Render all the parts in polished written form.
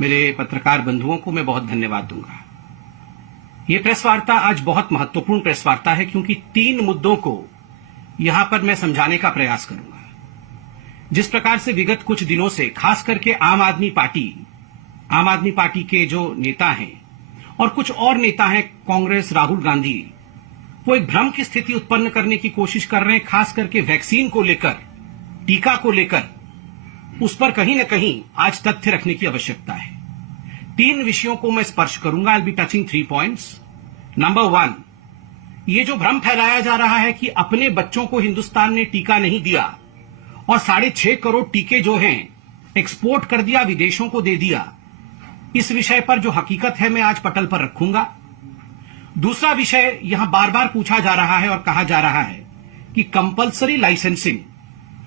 मेरे पत्रकार बंधुओं को मैं बहुत धन्यवाद दूंगा। ये प्रेस वार्ता आज बहुत महत्वपूर्ण प्रेस वार्ता है क्योंकि 3 मुद्दों को यहां पर मैं समझाने का प्रयास करूंगा। जिस प्रकार से विगत कुछ दिनों से खास करके आम आदमी पार्टी के जो नेता हैं और कुछ और नेता हैं, कांग्रेस, राहुल गांधी, वो एक भ्रम की स्थिति उत्पन्न करने की कोशिश कर रहे हैं, खास करके वैक्सीन को लेकर, टीका को लेकर। उस पर कहीं न कहीं आज तथ्य रखने की आवश्यकता है। 3 विषयों को मैं स्पर्श करूंगा। I will be touching 3 points. Number 1, ये जो भ्रम फैलाया जा रहा है कि अपने बच्चों को हिंदुस्तान ने टीका नहीं दिया और 6.5 करोड़ टीके जो हैं एक्सपोर्ट कर दिया, विदेशों को दे दिया, इस विषय पर जो हकीकत है मैं आज पटल पर रखूंगा। दूसरा विषय यहां बार बार पूछा जा रहा है और कहा जा रहा है कि कंपल्सरी लाइसेंसिंग,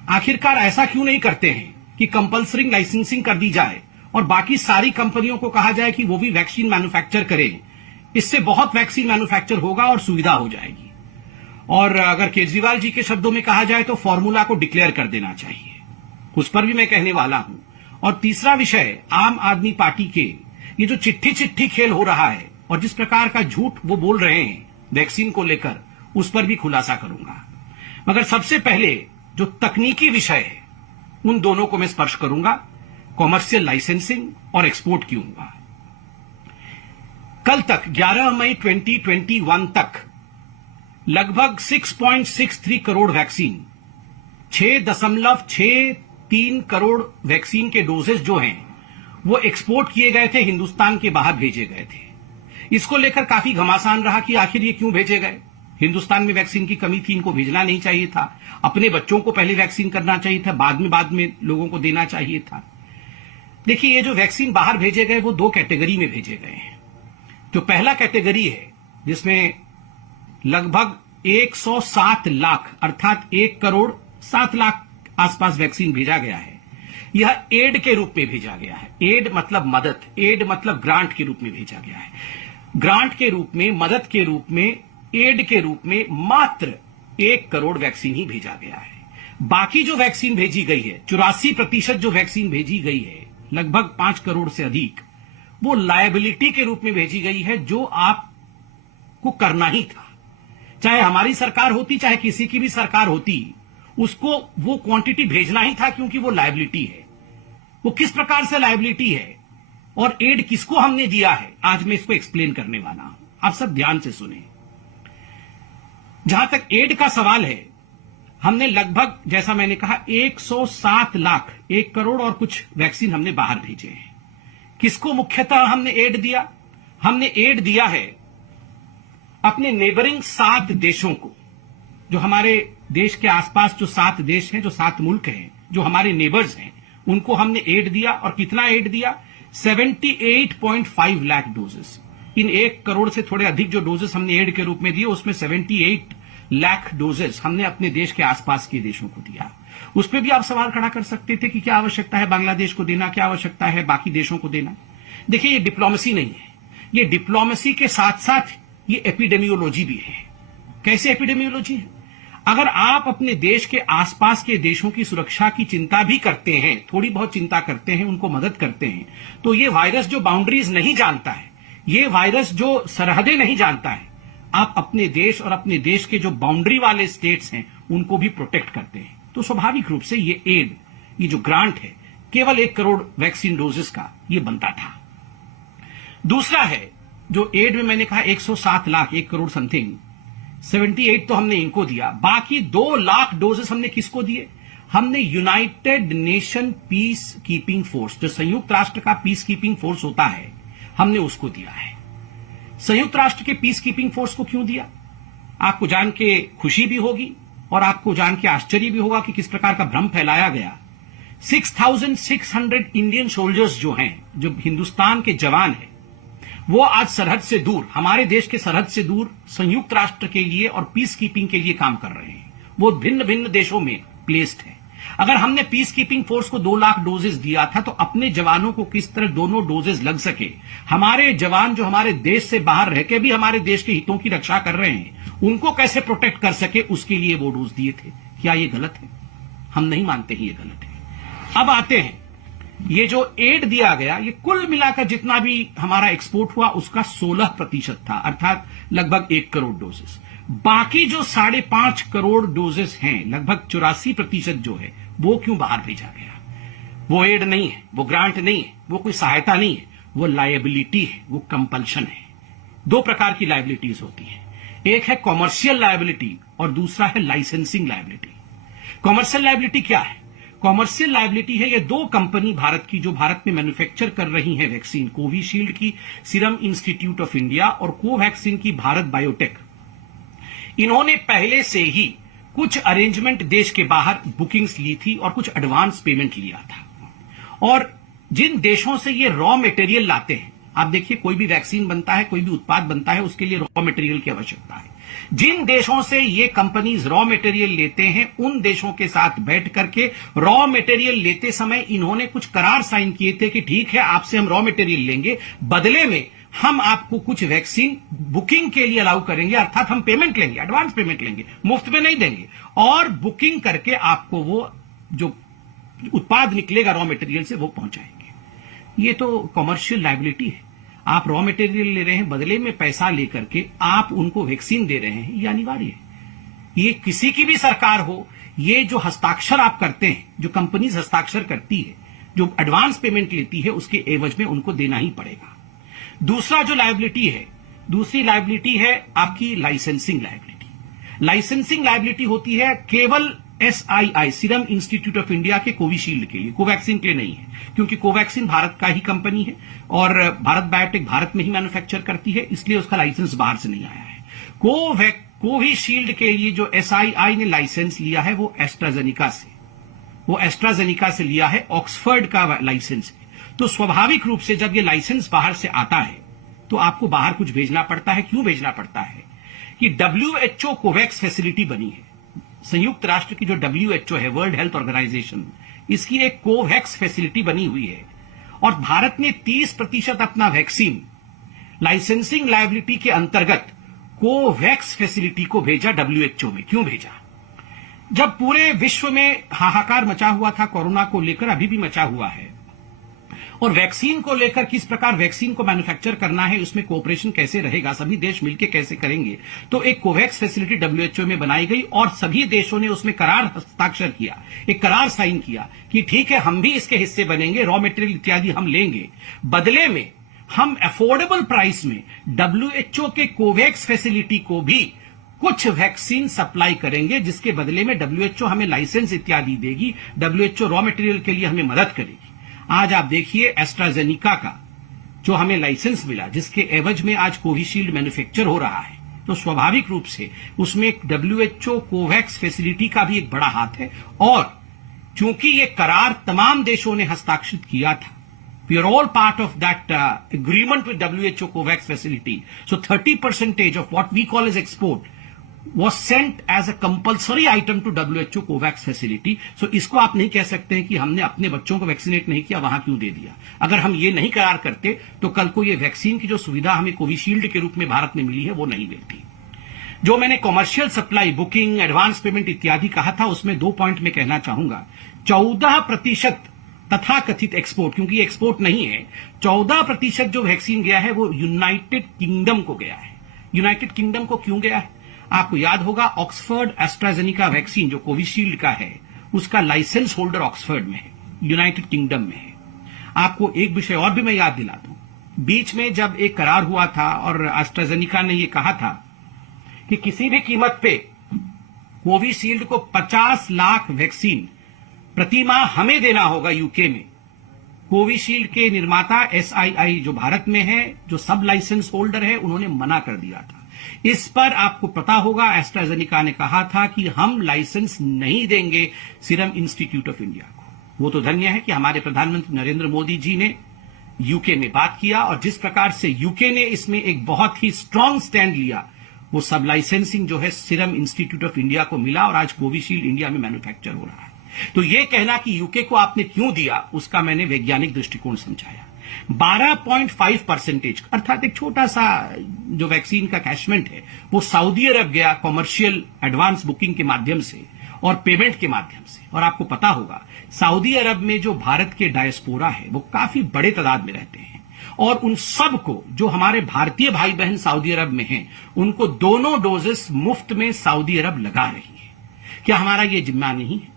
आखिरकार ऐसा क्यों नहीं करते हैं कि कंपल्सरी लाइसेंसिंग कर दी जाए और बाकी सारी कंपनियों को कहा जाए कि वो भी वैक्सीन मैन्युफैक्चर करें। इससे बहुत वैक्सीन मैन्युफैक्चर होगा और सुविधा हो जाएगी। और अगर केजरीवाल जी के शब्दों में कहा जाए तो फॉर्मूला को डिक्लेयर कर देना चाहिए। उस पर भी मैं कहने वाला हूं। और तीसरा विषय, आम आदमी पार्टी के ये जो चिट्ठी खेल हो रहा है और जिस प्रकार का झूठ वो बोल रहे हैं वैक्सीन को लेकर, उस पर भी खुलासा करूंगा। मगर सबसे पहले जो तकनीकी विषय है उन दोनों को मैं स्पर्श करूंगा, कॉमर्शियल लाइसेंसिंग और एक्सपोर्ट क्यों हुआ। कल तक 11 मई 2021 तक लगभग 6.63 करोड़ वैक्सीन, 6.63 करोड़ वैक्सीन के डोजेज जो हैं वो एक्सपोर्ट किए गए थे, हिंदुस्तान के बाहर भेजे गए थे। इसको लेकर काफी घमासान रहा कि आखिर ये क्यों भेजे गए। हिंदुस्तान में वैक्सीन की कमी थी, इनको भेजना नहीं चाहिए था। अपने बच्चों को पहले वैक्सीन करना चाहिए था, बाद में लोगों को देना चाहिए था। देखिए, ये जो वैक्सीन बाहर भेजे गए वो 2 कैटेगरी में भेजे गए हैं। जो पहला कैटेगरी है जिसमें लगभग 107 लाख अर्थात 1 करोड़ 7 लाख आसपास वैक्सीन भेजा गया है, यह एड के रूप में भेजा गया है। एड मतलब मदद, एड मतलब ग्रांट के रूप में भेजा गया है। ग्रांट के रूप में, मदद के रूप में, एड के रूप में मात्र 1 करोड़ वैक्सीन ही भेजा गया है। बाकी जो वैक्सीन भेजी गई है, 84% जो वैक्सीन भेजी गई है, लगभग 5 करोड़ से अधिक, वो लायबिलिटी के रूप में भेजी गई है, जो आपको करना ही था। चाहे हमारी सरकार होती, चाहे किसी की भी सरकार होती, उसको वो क्वांटिटी भेजना ही था क्योंकि वो लायबिलिटी है। वो किस प्रकार से लायबिलिटी है और एड किसको हमने दिया है, आज मैं इसको एक्सप्लेन करने वाला हूं। आप सब ध्यान से सुने। जहां तक एड का सवाल है, हमने लगभग, जैसा मैंने कहा, 107 लाख, 1 करोड़ और कुछ वैक्सीन हमने बाहर भेजे हैं। किसको मुख्यतः हमने एड दिया? हमने एड दिया है अपने नेबरिंग 7 देशों को। जो हमारे देश के आसपास जो 7 देश हैं, जो 7 मुल्क हैं, जो हमारे नेबर्स हैं, उनको हमने एड दिया। और कितना एड दिया? 78.5 लाख डोजेस। इन 1 करोड़ से थोड़े अधिक जो डोजेस हमने एड के रूप में दिए, उसमें 78 लाख डोजेस हमने अपने देश के आसपास के देशों को दिया। उस पर भी आप सवाल खड़ा कर सकते थे कि क्या आवश्यकता है बांग्लादेश को देना, क्या आवश्यकता है बाकी देशों को देना। देखिए, ये डिप्लोमेसी नहीं है। ये डिप्लोमेसी के साथ साथ ये एपिडेमियोलॉजी भी है। कैसे एपिडेमियोलॉजी है? अगर आप अपने देश के आसपास के देशों की सुरक्षा की चिंता भी करते हैं, थोड़ी बहुत चिंता करते हैं, उनको मदद करते हैं, तो ये वायरस जो बाउंड्रीज नहीं जानता है, ये वायरस जो सरहदें नहीं जानता है, आप अपने देश और अपने देश के जो बाउंड्री वाले स्टेट्स हैं उनको भी प्रोटेक्ट करते हैं। तो स्वाभाविक रूप से ये एड, ये जो ग्रांट है, केवल 1 करोड़ वैक्सीन डोजेस का ये बनता था। दूसरा है जो एड में मैंने कहा 107 लाख, 1 करोड़ समथिंग, 78 तो हमने इनको दिया। बाकी 2 लाख डोजेस हमने किसको दिए? हमने United nation peace keeping force, जो संयुक्त राष्ट्र का पीस कीपिंग फोर्स होता है, हमने उसको दिया है। संयुक्त राष्ट्र के पीस कीपिंग फोर्स को क्यों दिया? आपको जान के खुशी भी होगी और आपको जान के आश्चर्य भी होगा कि किस प्रकार का भ्रम फैलाया गया। 6,600 इंडियन सोल्जर्स जो हैं, जो हिंदुस्तान के जवान हैं, वो आज सरहद से दूर, हमारे देश के सरहद से दूर संयुक्त राष्ट्र के लिए और पीस कीपिंग के लिए काम कर रहे हैं। वो भिन्न भिन्न देशों में प्लेस्ड है। अगर हमने पीस कीपिंग फोर्स को 2 लाख डोजेस दिया था तो अपने जवानों को किस तरह दोनों डोजेस लग सके, हमारे जवान जो हमारे देश से बाहर रह के भी हमारे देश के हितों की रक्षा कर रहे हैं, उनको कैसे प्रोटेक्ट कर सके, उसके लिए वो डोज दिए थे। क्या ये गलत है? हम नहीं मानते हैं ये गलत है। अब आते हैं ये जो एड दिया गया, ये कुल मिलाकर जितना भी हमारा एक्सपोर्ट हुआ उसका 16% था, अर्थात लगभग 1 करोड़ डोजेस। बाकी जो 5.5 करोड़ डोजेस हैं, लगभग 84% जो है, वो क्यों बाहर भेजा गया? वो एड नहीं है, वो ग्रांट नहीं है, वो कोई सहायता नहीं है, वो लायबिलिटी है, वो कंपल्शन है। 2 प्रकार की लायबिलिटीज होती है, एक है कॉमर्शियल लायबिलिटी और दूसरा है लाइसेंसिंग लायबिलिटी। कॉमर्शियल लायबिलिटी क्या है? कॉमर्शियल लायबिलिटी है ये 2 कंपनी भारत की जो भारत में मैन्युफैक्चर कर रही हैं वैक्सीन, कोविशील्ड की सीरम इंस्टीट्यूट ऑफ इंडिया और कोवैक्सीन की भारत बायोटेक। इन्होंने पहले से ही कुछ अरेंजमेंट देश के बाहर बुकिंग्स ली थी और कुछ एडवांस पेमेंट लिया था। और जिन देशों से ये रॉ मटेरियल लाते हैं, आप देखिए कोई भी वैक्सीन बनता है, कोई भी उत्पाद बनता है, उसके लिए रॉ मटेरियल की आवश्यकता है। जिन देशों से ये कंपनीज रॉ मटेरियल लेते हैं, उन देशों के साथ बैठ करके रॉ मटेरियल लेते समय इन्होंने कुछ करार साइन किए थे कि ठीक है, आपसे हम रॉ मटेरियल लेंगे, बदले में हम आपको कुछ वैक्सीन बुकिंग के लिए अलाउ करेंगे, अर्थात हम पेमेंट लेंगे, एडवांस पेमेंट लेंगे, मुफ्त में नहीं देंगे, और बुकिंग करके आपको वो जो उत्पाद निकलेगा रॉ मटेरियल से वो पहुंचाएंगे। ये तो कॉमर्शियल लायबिलिटी है। आप रॉ मटेरियल ले रहे हैं, बदले में पैसा लेकर के आप उनको वैक्सीन दे रहे हैं, ये अनिवार्य है। ये किसी की भी सरकार हो, ये जो हस्ताक्षर आप करते हैं, जो कंपनीज हस्ताक्षर करती है, जो एडवांस पेमेंट लेती है, उसके एवज में उनको देना ही पड़ेगा। दूसरा जो लायबिलिटी है, दूसरी लायबिलिटी है आपकी लाइसेंसिंग लायबिलिटी। लाइसेंसिंग लायबिलिटी होती है केवल SII serum institute of India के कोविशील्ड के लिए, कोवैक्सीन के लिए नहीं है, क्योंकि कोवैक्सीन भारत का ही कंपनी है और भारत बायोटेक भारत में ही मैन्युफैक्चर करती है, इसलिए उसका लाइसेंस बाहर से नहीं आया है। कोविशील्ड के लिए जो SII ने लाइसेंस लिया है वो एस्ट्राजेनिका से लिया है, ऑक्सफर्ड का लाइसेंस है। तो स्वाभाविक रूप से जब ये लाइसेंस बाहर से आता है तो आपको बाहर कुछ भेजना पड़ता है। क्यों भेजना पड़ता है? कि WHO कोवैक्स फैसिलिटी बनी है, संयुक्त राष्ट्र की जो WHO है, वर्ल्ड हेल्थ ऑर्गेनाइजेशन, इसकी एक कोवैक्स फैसिलिटी बनी हुई है और भारत ने 30% अपना वैक्सीन लाइसेंसिंग लायबिलिटी के अंतर्गत कोवैक्स फैसिलिटी को भेजा WHO में। क्यों भेजा? जब पूरे विश्व में हाहाकार मचा हुआ था कोरोना को लेकर, अभी भी मचा हुआ है, और वैक्सीन को लेकर किस प्रकार वैक्सीन को मैन्युफैक्चर करना है, उसमें कोऑपरेशन कैसे रहेगा, सभी देश मिलकर कैसे करेंगे, तो एक कोवैक्स फैसिलिटी WHO में बनाई गई और सभी देशों ने उसमें करार हस्ताक्षर किया, एक करार साइन किया कि ठीक है, हम भी इसके हिस्से बनेंगे, रॉ मटेरियल इत्यादि हम लेंगे, बदले में हम अफोर्डेबल प्राइस में WHO के कोवैक्स फैसिलिटी को भी कुछ वैक्सीन सप्लाई करेंगे, जिसके बदले में WHO हमें लाइसेंस इत्यादि देगी, WHO रॉ मटेरियल के लिए हमें मदद करेगी। आज आप देखिए एस्ट्राजेनिका का जो हमें लाइसेंस मिला, जिसके एवज में आज कोविशील्ड मैन्युफैक्चर हो रहा है, तो स्वाभाविक रूप से उसमें WHO कोवैक्स फैसिलिटी का भी एक बड़ा हाथ है। और चूंकि ये करार तमाम देशों ने हस्ताक्षरित किया था, we are all part of that agreement with WHO COVAX facility. So 30% of what we call as export was sent as a compulsory item to WHO COVAX facility. So इसको आप नहीं कह सकते हैं कि हमने अपने बच्चों को वैक्सीनेट नहीं किया, वहां क्यों दे दिया। अगर हम ये नहीं करार करते तो कल को ये वैक्सीन की जो सुविधा हमें कोविशील्ड के रूप में भारत में मिली है वो नहीं मिलती। जो मैंने commercial supply, booking, advance payment इत्यादि कहा था, उसमें 2 पॉइंट में कहना चाहूंगा। 14% तथाकथित एक्सपोर्ट, क्योंकि एक्सपोर्ट नहीं है, 14% जो वैक्सीन गया है वो यूनाइटेड किंगडम को गया है। यूनाइटेड किंगडम को क्यों गया है? आपको याद होगा, ऑक्सफर्ड एस्ट्राजेनिका वैक्सीन जो कोविशील्ड का है, उसका लाइसेंस होल्डर ऑक्सफर्ड में है, यूनाइटेड किंगडम में है। आपको एक विषय और भी मैं याद दिला दूं, बीच में जब एक करार हुआ था और एस्ट्राजेनिका ने यह कहा था कि किसी भी कीमत पे कोविशील्ड को 50 लाख वैक्सीन प्रति माह हमें देना होगा यूके में। कोविशील्ड के निर्माता SII जो भारत में है, जो सब लाइसेंस होल्डर है, उन्होंने मना कर दिया था। इस पर आपको पता होगा, एस्ट्राजेनिका ने कहा था कि हम लाइसेंस नहीं देंगे सीरम इंस्टीट्यूट ऑफ इंडिया को। वो तो धन्य है कि हमारे प्रधानमंत्री नरेंद्र मोदी जी ने यूके में बात किया और जिस प्रकार से यूके ने इसमें एक बहुत ही स्ट्रांग स्टैंड लिया, वो सब लाइसेंसिंग जो है सीरम इंस्टीट्यूट ऑफ इंडिया को मिला और आज कोविशील्ड इंडिया में मैन्युफैक्चर हो रहा है। तो ये कहना कि यूके को आपने क्यों दिया, उसका मैंने वैज्ञानिक दृष्टिकोण समझाया। 12.5% अर्थात एक छोटा सा जो वैक्सीन का कैशमेंट है वो सऊदी अरब गया कॉमर्शियल एडवांस बुकिंग के माध्यम से, और पेमेंट के माध्यम से। और आपको पता होगा सऊदी अरब में जो भारत के डायस्पोरा है वो काफी बड़े तादाद में रहते हैं, और उन सब को जो हमारे भारतीय भाई बहन सऊदी अरब में हैं उनको दोनों डोजेस मुफ्त में सऊदी अरब लगा रही है। क्या हमारा ये जिम्मा नहीं है?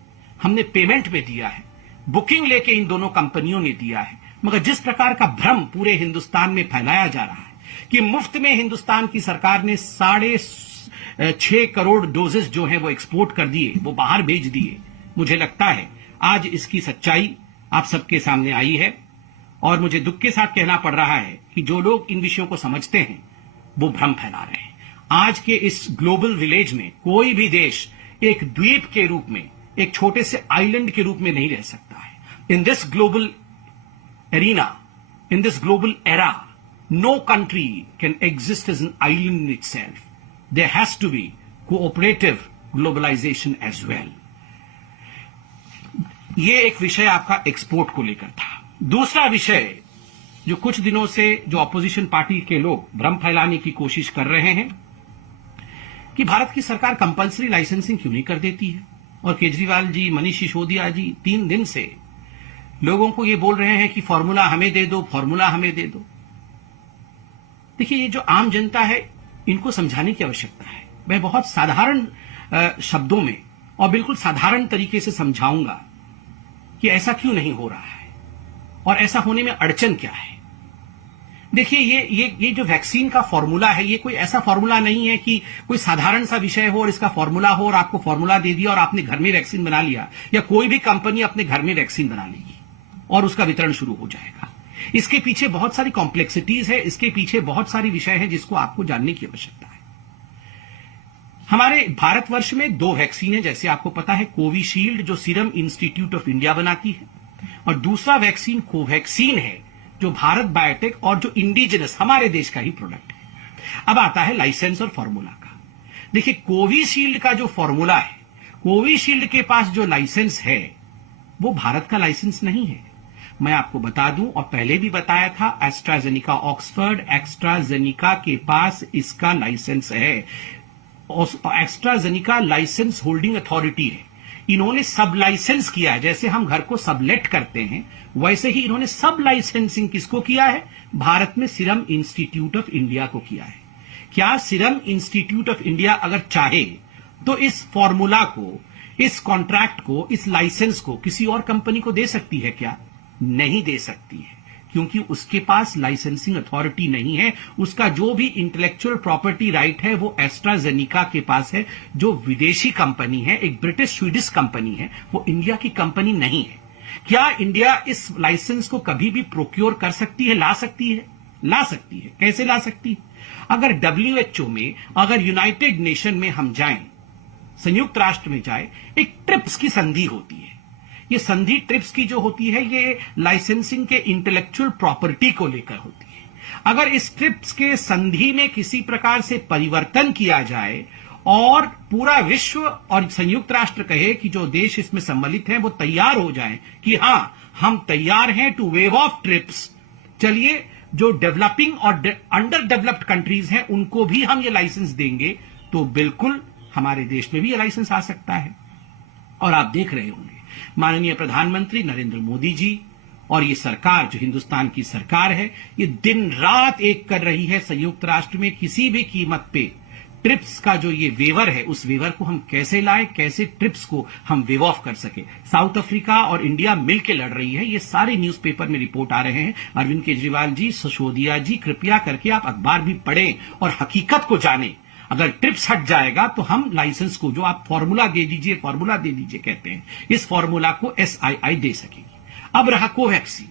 हमने पेमेंट में दिया है, बुकिंग लेके इन दोनों कंपनियों ने दिया है, मगर जिस प्रकार का भ्रम पूरे हिंदुस्तान में फैलाया जा रहा है कि मुफ्त में हिंदुस्तान की सरकार ने 6.5 करोड़ डोजेस जो है वो एक्सपोर्ट कर दिए, वो बाहर भेज दिए, मुझे लगता है आज इसकी सच्चाई आप सबके सामने आई है। और मुझे दुख के साथ कहना पड़ रहा है कि जो लोग इन विषयों को समझते हैं वो भ्रम फैला रहे हैं। आज के इस ग्लोबल विलेज में कोई भी देश एक द्वीप के रूप में, एक छोटे से आइलैंड के रूप में नहीं रह सकता है। In this global arena, in this global era, no country can exist as an island in itself. There has to be cooperative globalisation as well. ये एक विषय आपका एक्सपोर्ट को लेकर था। दूसरा विषय जो कुछ दिनों से जो अपोजिशन पार्टी के लोग भ्रम फैलाने की कोशिश कर रहे हैं कि भारत की सरकार कंपल्सरी लाइसेंसिंग क्यों नहीं कर देती है, और केजरीवाल जी, मनीष सिसोदिया जी 3 दिन से लोगों को ये बोल रहे हैं कि फॉर्मूला हमें दे दो, फॉर्मूला हमें दे दो। देखिए, ये जो आम जनता है इनको समझाने की आवश्यकता है। मैं बहुत साधारण शब्दों में और बिल्कुल साधारण तरीके से समझाऊंगा कि ऐसा क्यों नहीं हो रहा है और ऐसा होने में अड़चन क्या है। देखिए, ये जो वैक्सीन का फॉर्मूला है, ये कोई ऐसा फॉर्मूला नहीं है कि कोई साधारण सा विषय हो और इसका फॉर्मूला हो और आपको फॉर्मूला दे दिया और आपने घर में वैक्सीन बना लिया, या कोई भी कंपनी अपने घर में वैक्सीन बना लेगी और उसका वितरण शुरू हो जाएगा। इसके पीछे बहुत सारी कॉम्प्लेक्सिटीज है, इसके पीछे बहुत सारी विषय है जिसको आपको जानने की आवश्यकता है। हमारे भारतवर्ष में 2 वैक्सीन है, जैसे आपको पता है, कोविशील्ड जो सीरम इंस्टीट्यूट ऑफ इंडिया बनाती है, और दूसरा वैक्सीन कोवैक्सीन है जो भारत बायोटेक और जो इंडिजिनस हमारे देश का ही प्रोडक्ट है। अब आता है लाइसेंस और फॉर्मूला का। देखिए, कोविशील्ड का जो फॉर्मूला है, कोविशील्ड के पास जो लाइसेंस है वो भारत का लाइसेंस नहीं है। मैं आपको बता दूं, और पहले भी बताया था, एस्ट्राजेनिका ऑक्सफर्ड एस्ट्राजेनिका के पास इसका लाइसेंस है। एस्ट्राजेनिका लाइसेंस होल्डिंग अथॉरिटी है। इन्होंने सब लाइसेंस किया है। जैसे हम घर को सबलेट करते हैं, वैसे ही इन्होंने सब लाइसेंसिंग किसको किया है? भारत में सीरम इंस्टीट्यूट ऑफ इंडिया को किया है। क्या सीरम इंस्टीट्यूट ऑफ इंडिया अगर चाहे तो इस फॉर्मूला को, इस कॉन्ट्रैक्ट को, इस लाइसेंस को किसी और कंपनी को दे सकती है क्या? नहीं दे सकती है, क्योंकि उसके पास लाइसेंसिंग अथॉरिटी नहीं है। उसका जो भी इंटेलेक्चुअल प्रॉपर्टी राइट है वो एस्ट्राजेनिका के पास है, जो विदेशी कंपनी है, एक ब्रिटिश स्वीडिश कंपनी है, वो इंडिया की कंपनी नहीं है। क्या इंडिया इस लाइसेंस को कभी भी प्रोक्योर कर सकती है, ला सकती है? ला सकती है। कैसे ला सकती है? अगर WHO में, अगर यूनाइटेड नेशन में हम जाएं, संयुक्त राष्ट्र में जाए, एक ट्रिप्स की संधि होती है। ये संधि ट्रिप्स की जो होती है, ये लाइसेंसिंग के इंटेलेक्चुअल प्रॉपर्टी को लेकर होती है। अगर इस ट्रिप्स के संधि में किसी प्रकार से परिवर्तन किया जाए और पूरा विश्व और संयुक्त राष्ट्र कहे कि जो देश इसमें सम्मिलित हैं वो तैयार हो जाएं कि हां, हम तैयार हैं टू वेव ऑफ ट्रिप्स, चलिए जो डेवलपिंग और अंडर डेवलप्ड कंट्रीज हैं उनको भी हम ये लाइसेंस देंगे, तो बिल्कुल हमारे देश में भी ये लाइसेंस आ सकता है। और आप देख रहे होंगे माननीय प्रधानमंत्री नरेंद्र मोदी जी और ये सरकार, जो हिंदुस्तान की सरकार है, ये दिन रात एक कर रही है संयुक्त राष्ट्र में किसी भी कीमत पे ट्रिप्स का जो ये वेवर है, उस वेवर को हम कैसे लाएं, कैसे ट्रिप्स को हम वेव ऑफ कर सके। साउथ अफ्रीका और इंडिया मिलकर लड़ रही है, ये सारे न्यूज़पेपर में रिपोर्ट आ रहे हैं। अरविंद केजरीवाल जी, सिसोदिया जी, कृपया करके आप अखबार भी पढ़ें और हकीकत को जानें। अगर ट्रिप्स हट जाएगा तो हम लाइसेंस को, जो आप फॉर्मूला दे दीजिए, फॉर्मूला दे दीजिए कहते हैं, इस फॉर्मूला को SII दे सकेगी। अब रहा कोवैक्सीन।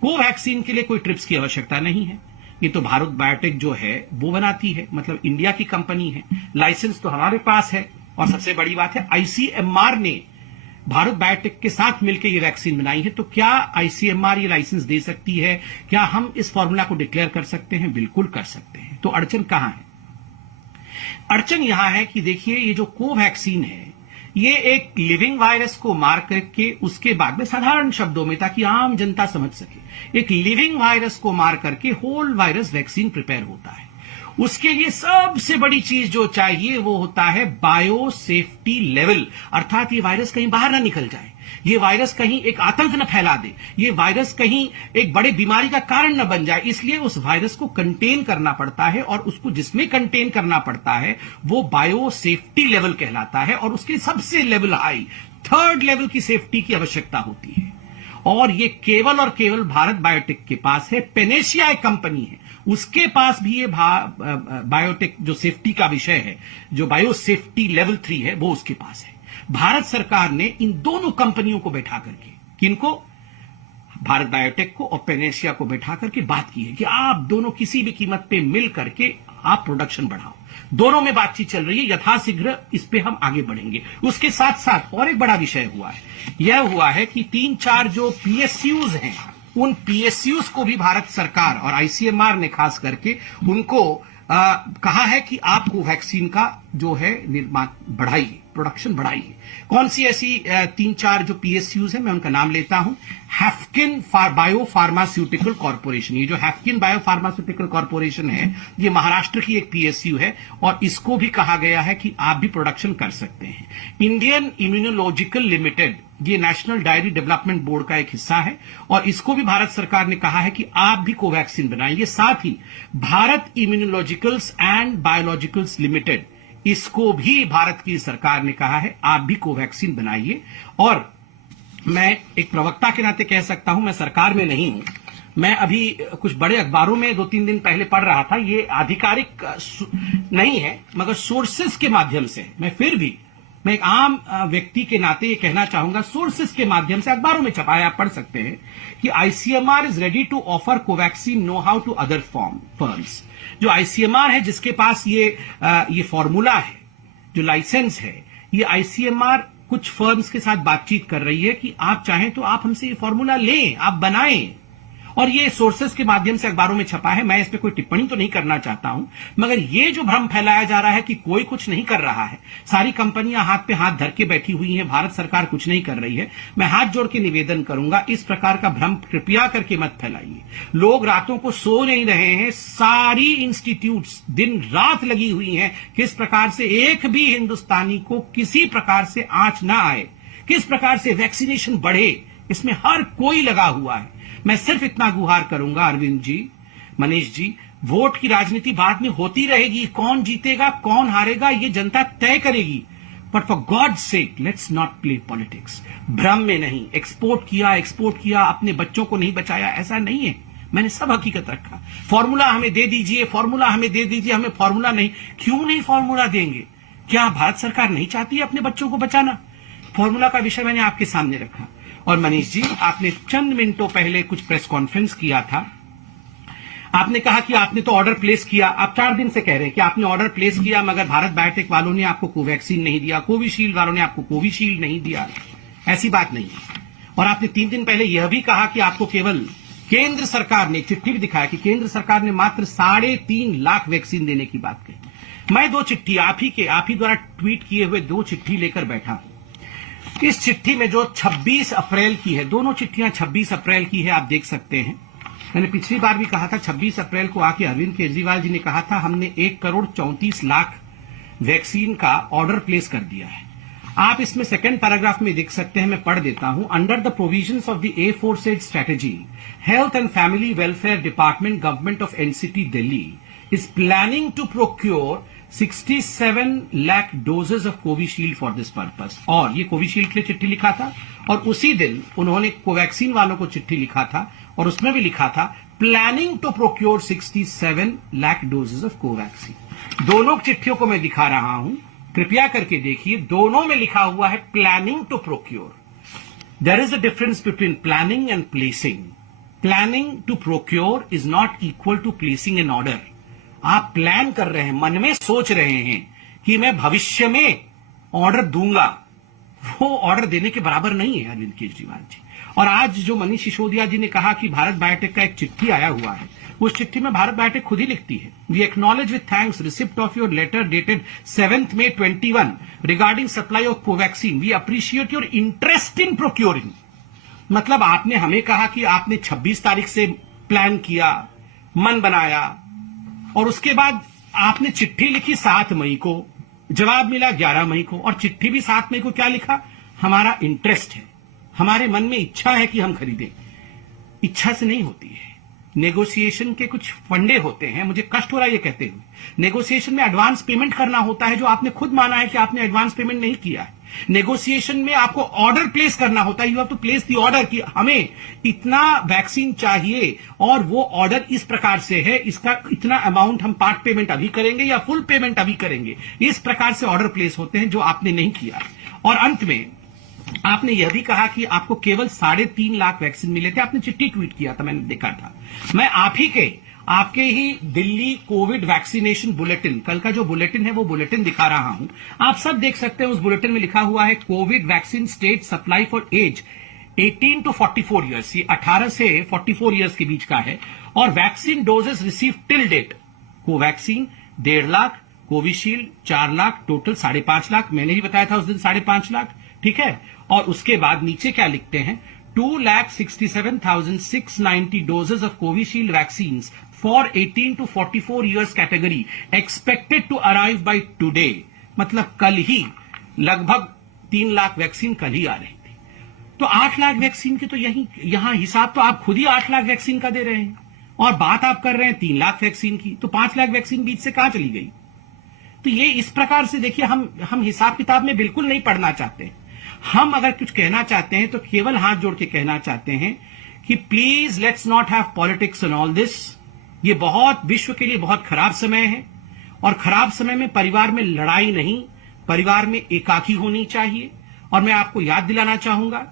कोवैक्सीन के लिए कोई ट्रिप्स की आवश्यकता नहीं है। ये तो भारत बायोटेक जो है वो बनाती है, मतलब इंडिया की कंपनी है। लाइसेंस तो हमारे पास है, और सबसे बड़ी बात है ICMR ने भारत बायोटेक के साथ मिलकर ये वैक्सीन बनाई है। तो क्या ICMR ये लाइसेंस दे सकती है? क्या हम इस फॉर्मूला को डिक्लेयर कर सकते हैं? बिल्कुल कर सकते हैं। तो अड़चन कहां है? अड़चन यहां है कि देखिए, ये जो कोवैक्सीन है, ये एक लिविंग वायरस को मार करके, उसके बाद में साधारण शब्दों में, ताकि आम जनता समझ सके, एक लिविंग वायरस को मार करके होल वायरस वैक्सीन प्रिपेयर होता है। उसके लिए सबसे बड़ी चीज जो चाहिए वो होता है बायो सेफ्टी लेवल, अर्थात ये वायरस कहीं बाहर ना निकल जाए, ये वायरस कहीं एक आतंक न फैला दे, ये वायरस कहीं एक बड़े बीमारी का कारण न बन जाए। इसलिए उस वायरस को कंटेन करना पड़ता है, और उसको जिसमें कंटेन करना पड़ता है वो बायो सेफ्टी लेवल कहलाता है, और उसके सबसे लेवल हाई, थर्ड लेवल की सेफ्टी की आवश्यकता होती है। और ये केवल और केवल भारत बायोटेक के पास है। पेनेशिया एक कंपनी है, उसके पास भी ये बायोटेक जो सेफ्टी का विषय है, जो बायो सेफ्टी लेवल 3 है, वो उसके पास है। भारत सरकार ने इन दोनों कंपनियों को बैठा करके, किनको, भारत बायोटेक को और पेनेशिया को बैठा करके बात की है कि आप दोनों किसी भी कीमत पे मिल करके आप प्रोडक्शन बढ़ाओ। दोनों में बातचीत चल रही है, यथाशीघ्र इस पे हम आगे बढ़ेंगे। उसके साथ साथ और एक बड़ा विषय हुआ है, यह हुआ है कि 3-4 जो पीएसयूज हैं, उन पीएसयूज को भी भारत सरकार और आईसीएमआर ने खास करके उनको कहा है कि आप कोवैक्सीन का जो है निर्माण बढ़ाइए, प्रोडक्शन बढ़ाइए। कौन सी ऐसी 3-4 जो पीएसयूज है, मैं उनका नाम लेता हूं। हैफकिन बायो फार्मास्यूटिकल कॉर्पोरेशन, ये जो हैफकिन बायो फार्मास्यूटिकल कॉर्पोरेशन है, ये महाराष्ट्र की एक पीएसयू है, और इसको भी कहा गया है कि आप भी प्रोडक्शन कर सकते हैं। इंडियन इम्यूनोलॉजिकल लिमिटेड, ये नेशनल डायरी डेवलपमेंट बोर्ड का एक हिस्सा है, और इसको भी भारत सरकार ने कहा है कि आप भी कोवैक्सीन बनाइए। साथ ही Bharat immunologicals and biologicals limited, इसको भी भारत की सरकार ने कहा है आप भी कोवैक्सीन बनाइए। और मैं एक प्रवक्ता के नाते कह सकता हूं, मैं सरकार में नहीं हूं, मैं अभी कुछ बड़े अखबारों में 2-3 दिन पहले पढ़ रहा था, ये आधिकारिक नहीं है मगर सोर्सेस के माध्यम से, मैं एक आम व्यक्ति के नाते ये कहना चाहूंगा, सोर्सेस के माध्यम से अखबारों में छपा है, आप पढ़ सकते हैं कि ICMR is ready to offer Covaxin know how to other firms. जो आईसीएमआर है, जिसके पास ये फॉर्मूला है, जो लाइसेंस है, ये आईसीएमआर कुछ फर्म्स के साथ बातचीत कर रही है कि आप चाहें तो आप हमसे ये फॉर्मूला लें, आप बनाएं। और ये सोर्सेस के माध्यम से अखबारों में छपा है, मैं इस पे कोई टिप्पणी तो नहीं करना चाहता हूं, मगर ये जो भ्रम फैलाया जा रहा है कि कोई कुछ नहीं कर रहा है, सारी कंपनियां हाथ पे हाथ धर के बैठी हुई हैं, भारत सरकार कुछ नहीं कर रही है, मैं हाथ जोड़ के निवेदन करूंगा, इस प्रकार का भ्रम कृपया करके मत फैलाइए। लोग रातों को सो नहीं रहे हैं, सारी इंस्टीट्यूट्स दिन रात लगी हुई हैं, किस प्रकार से एक भी हिंदुस्तानी को किसी प्रकार से आंच ना आए, किस प्रकार से वैक्सीनेशन बढ़े, इसमें हर कोई लगा हुआ है। मैं सिर्फ इतना गुहार करूंगा, अरविंद जी, मनीष जी, वोट की राजनीति बाद में होती रहेगी, कौन जीतेगा कौन हारेगा ये जनता तय करेगी, but for God sake let's not play politics. भ्रम में नहीं, एक्सपोर्ट किया, अपने बच्चों को नहीं बचाया, ऐसा नहीं है। मैंने सब हकीकत रखा। फॉर्मूला हमें दे दीजिए, हमें फॉर्मूला नहीं। क्यों नहीं फॉर्मूला देंगे? क्या भारत सरकार नहीं चाहती है अपने बच्चों को बचाना? फॉर्मूला का विषय मैंने आपके सामने रखा। और मनीष जी, आपने चंद मिनटों पहले कुछ प्रेस कॉन्फ्रेंस किया था, आपने कहा कि आपने तो ऑर्डर प्लेस किया, आप 4 दिन से कह रहे हैं कि आपने ऑर्डर प्लेस किया, मगर भारत बायोटेक वालों ने आपको कोवैक्सीन नहीं दिया, कोविशील्ड वालों ने आपको कोविशील्ड नहीं दिया। ऐसी बात नहीं है। और आपने 3 दिन पहले यह भी कहा कि आपको केवल केंद्र सरकार ने, चिट्ठी भी दिखाया कि केंद्र सरकार ने मात्र 3.5 लाख वैक्सीन देने की बात कही। मैं 2 चिट्ठी आप ही द्वारा ट्वीट किए हुए 2 चिट्ठी लेकर बैठा। इस चिट्ठी में जो 26 अप्रैल की है, दोनों चिट्ठियां 26 अप्रैल की है, आप देख सकते हैं। मैंने पिछली बार भी कहा था, 26 अप्रैल को आके अरविंद केजरीवाल जी ने कहा था हमने 1,34,00,000 वैक्सीन का ऑर्डर प्लेस कर दिया है। आप इसमें सेकंड पैराग्राफ में देख सकते हैं, मैं पढ़ देता हूं। Under the provisions of the aforesaid strategy, health and family welfare department, government of NCT Delhi is planning to procure 67 lakh doses of Covishield for this purpose। और ये कोविशील्ड के लिए चिट्ठी लिखा था, और उसी दिन उन्होंने कोवैक्सीन वालों को चिट्ठी लिखा था, और उसमें भी लिखा था planning to procure 67 lakh doses of Covaxin. दोनों चिट्ठियों को मैं दिखा रहा हूं, कृपया करके देखिए, दोनों में लिखा हुआ है planning to procure. There is a difference between planning and placing. Planning to procure is not equal to placing an order. आप प्लान कर रहे हैं, मन में सोच रहे हैं कि मैं भविष्य में ऑर्डर दूंगा, वो ऑर्डर देने के बराबर नहीं है अरविंद केजरीवाल जी। और आज जो मनीष सिसोदिया जी ने कहा कि भारत बायोटेक का एक चिट्ठी आया हुआ है, उस चिट्ठी में भारत बायोटेक खुद ही लिखती है, we acknowledge with thanks receipt of your letter dated 7 May 2021 regarding supply of Covaxin, we appreciate your interest in procuring. मतलब आपने हमें कहा कि आपने 26 तारीख से प्लान किया, मन बनाया, और उसके बाद आपने चिट्ठी लिखी 7 मई को, जवाब मिला 11 मई को, और चिट्ठी भी 7 मई को क्या लिखा? हमारा इंटरेस्ट है, हमारे मन में इच्छा है कि हम खरीदें। इच्छा से नहीं होती है, नेगोशिएशन के कुछ फंडे होते हैं। मुझे कष्ट हो रहा है ये कहते हुए। नेगोशिएशन में एडवांस पेमेंट करना होता है, जो आपने खुद माना है कि आपने एडवांस पेमेंट नहीं किया है। नेगोशिएशन में आपको ऑर्डर प्लेस करना होता है, you have to place the order कि हमें इतना वैक्सीन चाहिए और वो ऑर्डर इस प्रकार से है, इसका इतना अमाउंट हम पार्ट पेमेंट अभी करेंगे या फुल पेमेंट अभी करेंगे। इस प्रकार से ऑर्डर प्लेस होते हैं, जो आपने नहीं किया। और अंत में आपने यह भी कहा कि आपको केवल 3.5 लाख वैक्सीन मिले थे। आपने चिट्ठी ट्वीट किया था, मैंने देखा था। मैं आपके ही दिल्ली कोविड वैक्सीनेशन बुलेटिन, कल का जो बुलेटिन है वो बुलेटिन दिखा रहा हूं। आप सब देख सकते हैं, उस बुलेटिन में लिखा हुआ है Covid vaccine state supply for age 18 to 44 years. ये 18 से 44 ईयर्स के बीच का है। और vaccine doses receive till date, Covaxin 1.5 lakh, Covishield 4 lakh, total 5.5 lakh. मैंने ही बताया था उस दिन 5.5 लाख, ठीक है। और उसके बाद नीचे क्या लिखते हैं? 2,67,690 doses of Covishield vaccine for 18 to 44 years category expected to arrive by today. मतलब कल ही लगभग 3 लाख वैक्सीन कल ही आ रही थी। तो 8 लाख वैक्सीन के तो यहां हिसाब तो आप खुद ही 8 लाख वैक्सीन का दे रहे हैं, और बात आप कर रहे हैं 3 लाख वैक्सीन की। तो 5 लाख वैक्सीन बीच से कहां चली गई? तो ये इस प्रकार से देखिए, हम हिसाब किताब में बिल्कुल नहीं पढ़ना चाहते। हम अगर कुछ कहना चाहते हैं तो केवल हाथ जोड़ के कहना चाहते हैं कि please let's not have politics in all this. ये बहुत विश्व के लिए बहुत खराब समय है, और खराब समय में परिवार में लड़ाई नहीं, परिवार में एकाकी होनी चाहिए। और मैं आपको याद दिलाना चाहूंगा,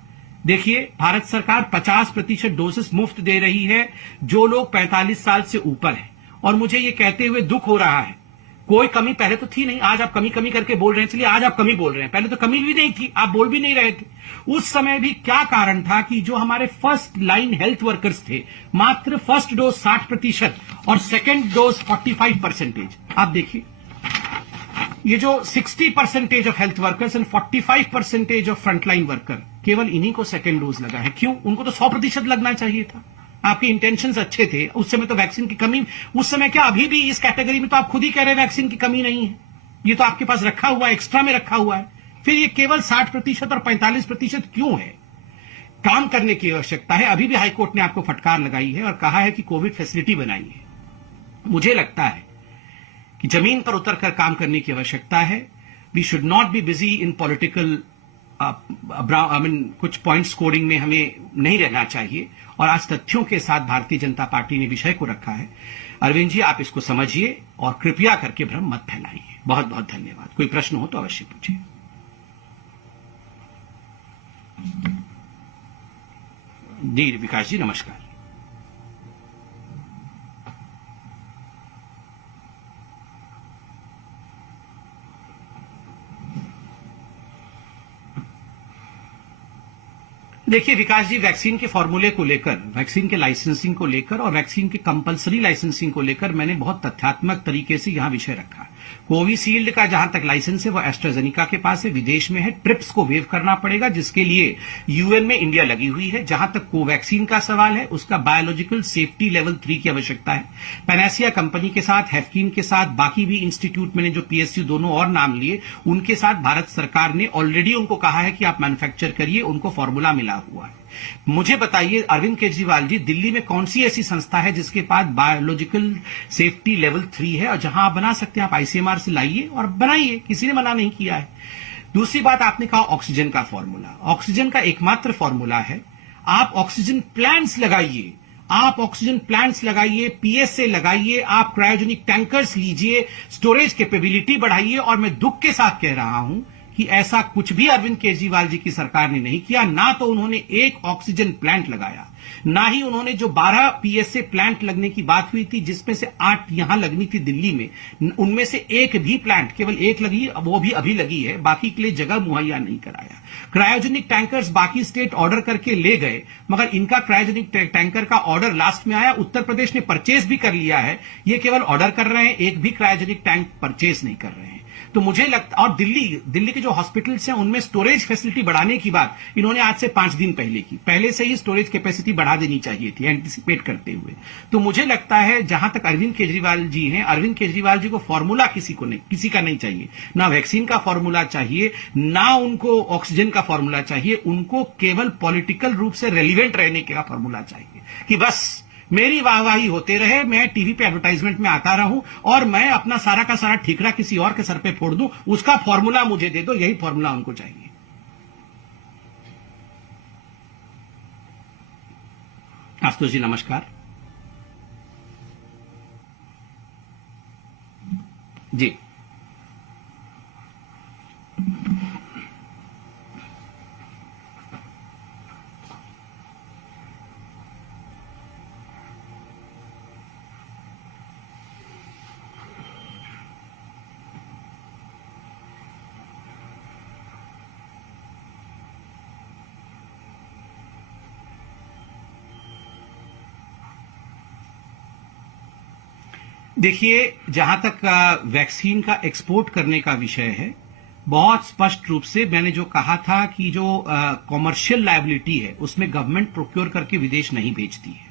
देखिए भारत सरकार 50% डोसेस मुफ्त दे रही है जो लोग 45 साल से ऊपर हैं। और मुझे ये कहते हुए दुख हो रहा है, कोई कमी पहले तो थी नहीं, आज आप कमी करके बोल रहे हैं। चलिए आज आप कमी बोल रहे हैं, पहले तो कमी भी नहीं थी, आप बोल भी नहीं रहे थे। उस समय भी क्या कारण था कि जो हमारे फर्स्ट लाइन हेल्थ वर्कर्स थे, मात्र फर्स्ट डोज 60% और सेकेंड डोज 45%। आप देखिए, ये जो 60% of health workers and 45% of frontline worker, केवल इन्हीं को सेकेंड डोज लगा है। क्यों? उनको तो 100% लगना चाहिए था। आपके इंटेंशंस अच्छे थे, उस समय तो वैक्सीन की कमी, उस समय क्या, अभी भी इस कैटेगरी में तो आप खुद ही कह रहे हैं वैक्सीन की कमी नहीं है। ये तो आपके पास रखा हुआ है, एक्स्ट्रा में रखा हुआ है। फिर ये केवल 60% और 45% क्यों है? काम करने की आवश्यकता है। अभी भी हाईकोर्ट ने आपको फटकार लगाई है और कहा है कि कोविड फैसिलिटी बनाई है। मुझे लगता है कि जमीन पर उतरकर काम करने की आवश्यकता है। We should not be busy in political कुछ पॉइंट स्कोरिंग में हमें नहीं रहना चाहिए। और आज तथ्यों के साथ भारतीय जनता पार्टी ने विषय को रखा है। अरविंद जी, आप इसको समझिए और कृपया करके भ्रम मत फैलाइए। बहुत बहुत धन्यवाद। कोई प्रश्न हो तो अवश्य पूछिए। जी विकास जी, नमस्कार। देखिए विकास जी, वैक्सीन के फॉर्मूले को लेकर, वैक्सीन के लाइसेंसिंग को लेकर और वैक्सीन के कंपलसरी लाइसेंसिंग को लेकर मैंने बहुत तथ्यात्मक तरीके से यहां विषय रखा। कोविशील्ड का जहां तक लाइसेंस है वो एस्ट्राजेनिका के पास है, विदेश में है। ट्रिप्स को वेव करना पड़ेगा, जिसके लिए यूएन में इंडिया लगी हुई है। जहां तक कोवैक्सीन का सवाल है, उसका बायोलॉजिकल सेफ्टी लेवल 3 की आवश्यकता है। पैनासिया कंपनी के साथ, हैफकीन के साथ, बाकी भी इंस्टीट्यूट, मैंने जो पीएसयू दोनों और नाम लिए, उनके साथ भारत सरकार ने ऑलरेडी उनको कहा है कि आप मैन्युफैक्चर करिए, उनको फॉर्मूला मिला हुआ है। मुझे बताइए अरविंद केजरीवाल जी, दिल्ली में कौन सी ऐसी संस्था है जिसके पास बायोलॉजिकल सेफ्टी लेवल 3 है और जहां आप बना सकते हैं? आप आईसीएमआर से लाइए और बनाइए, किसी ने मना नहीं किया है। दूसरी बात, आपने कहा ऑक्सीजन का फॉर्मूला। ऑक्सीजन का एकमात्र फॉर्मूला है, आप ऑक्सीजन प्लांट्स लगाइए, आप ऑक्सीजन प्लांट्स लगाइए, पीएसए लगाइए, आप क्रायोजेनिक टैंकर्स लीजिए, स्टोरेज कैपेबिलिटी बढ़ाइए। और मैं दुख के साथ कह रहा हूं कि ऐसा कुछ भी अरविंद केजरीवाल जी की सरकार ने नहीं किया। ना तो उन्होंने एक ऑक्सीजन प्लांट लगाया, ना ही उन्होंने जो 12 पीएसए प्लांट लगने की बात हुई थी, जिसमें से 8 यहां लगनी थी दिल्ली में, उनमें से एक भी प्लांट, केवल एक लगी, वो भी अभी लगी है, बाकी के लिए जगह मुहैया नहीं कराया। क्रायोजेनिक टैंकर्स बाकी स्टेट ऑर्डर करके ले गए, मगर इनका क्रायोजेनिक टैंकर का ऑर्डर लास्ट में आया। उत्तर प्रदेश ने परचेज भी कर लिया है, ये केवल ऑर्डर कर रहे हैं, एक भी क्रायोजेनिक टैंक परचेज नहीं कर रहे हैं। तो मुझे लगता, और दिल्ली के जो हॉस्पिटल्स हैं उनमें स्टोरेज फैसिलिटी बढ़ाने की बात इन्होंने आज से 5 दिन पहले की, पहले से ही स्टोरेज कैपेसिटी बढ़ा देनी चाहिए थी एंटिसिपेट करते हुए। तो मुझे लगता है जहां तक अरविंद केजरीवाल जी हैं, अरविंद केजरीवाल जी को फॉर्मूला किसी का नहीं चाहिए, ना वैक्सीन का फॉर्मूला चाहिए, ना उनको ऑक्सीजन का फॉर्मूला चाहिए, उनको केवल पॉलिटिकल रूप से रेलिवेंट रहने का फॉर्मूला चाहिए कि बस मेरी वाहवाही होते रहे, मैं टीवी पे एडवर्टाइजमेंट में आता रहूं और मैं अपना सारा का सारा ठीकरा किसी और के सर पे फोड़ दूं, उसका फॉर्मूला मुझे दे दो, यही फॉर्मूला उनको चाहिए। आशुतोष जी नमस्कार जी। देखिए, जहां तक वैक्सीन का एक्सपोर्ट करने का विषय है, बहुत स्पष्ट रूप से मैंने जो कहा था कि जो कॉमर्शियल लायबिलिटी है उसमें गवर्नमेंट प्रोक्योर करके विदेश नहीं भेजती है,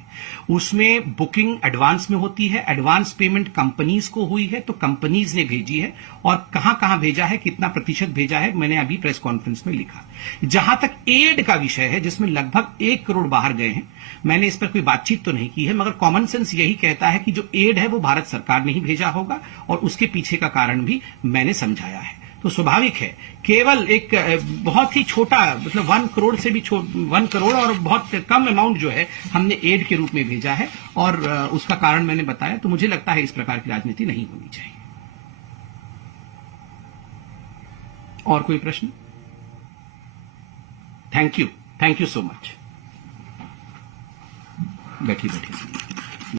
उसमें बुकिंग एडवांस में होती है, एडवांस पेमेंट कंपनीज को हुई है तो कंपनीज ने भेजी है, और कहां कहां भेजा है, कितना प्रतिशत भेजा है, मैंने अभी प्रेस कॉन्फ्रेंस में लिखा। जहां तक एड का विषय है जिसमें लगभग 1 करोड़ बाहर गए हैं, मैंने इस पर कोई बातचीत तो नहीं की है, मगर कॉमन सेंस यही कहता है कि जो एड है वो भारत सरकार ने ही भेजा होगा, और उसके पीछे का कारण भी मैंने समझाया है। तो स्वाभाविक है, केवल एक बहुत ही छोटा, मतलब 1 करोड़ से भी 1 करोड़ और बहुत कम अमाउंट जो है हमने एड के रूप में भेजा है, और उसका कारण मैंने बताया। तो मुझे लगता है इस प्रकार की राजनीति नहीं होनी चाहिए। और कोई प्रश्न? Thank you so much. बैठिए।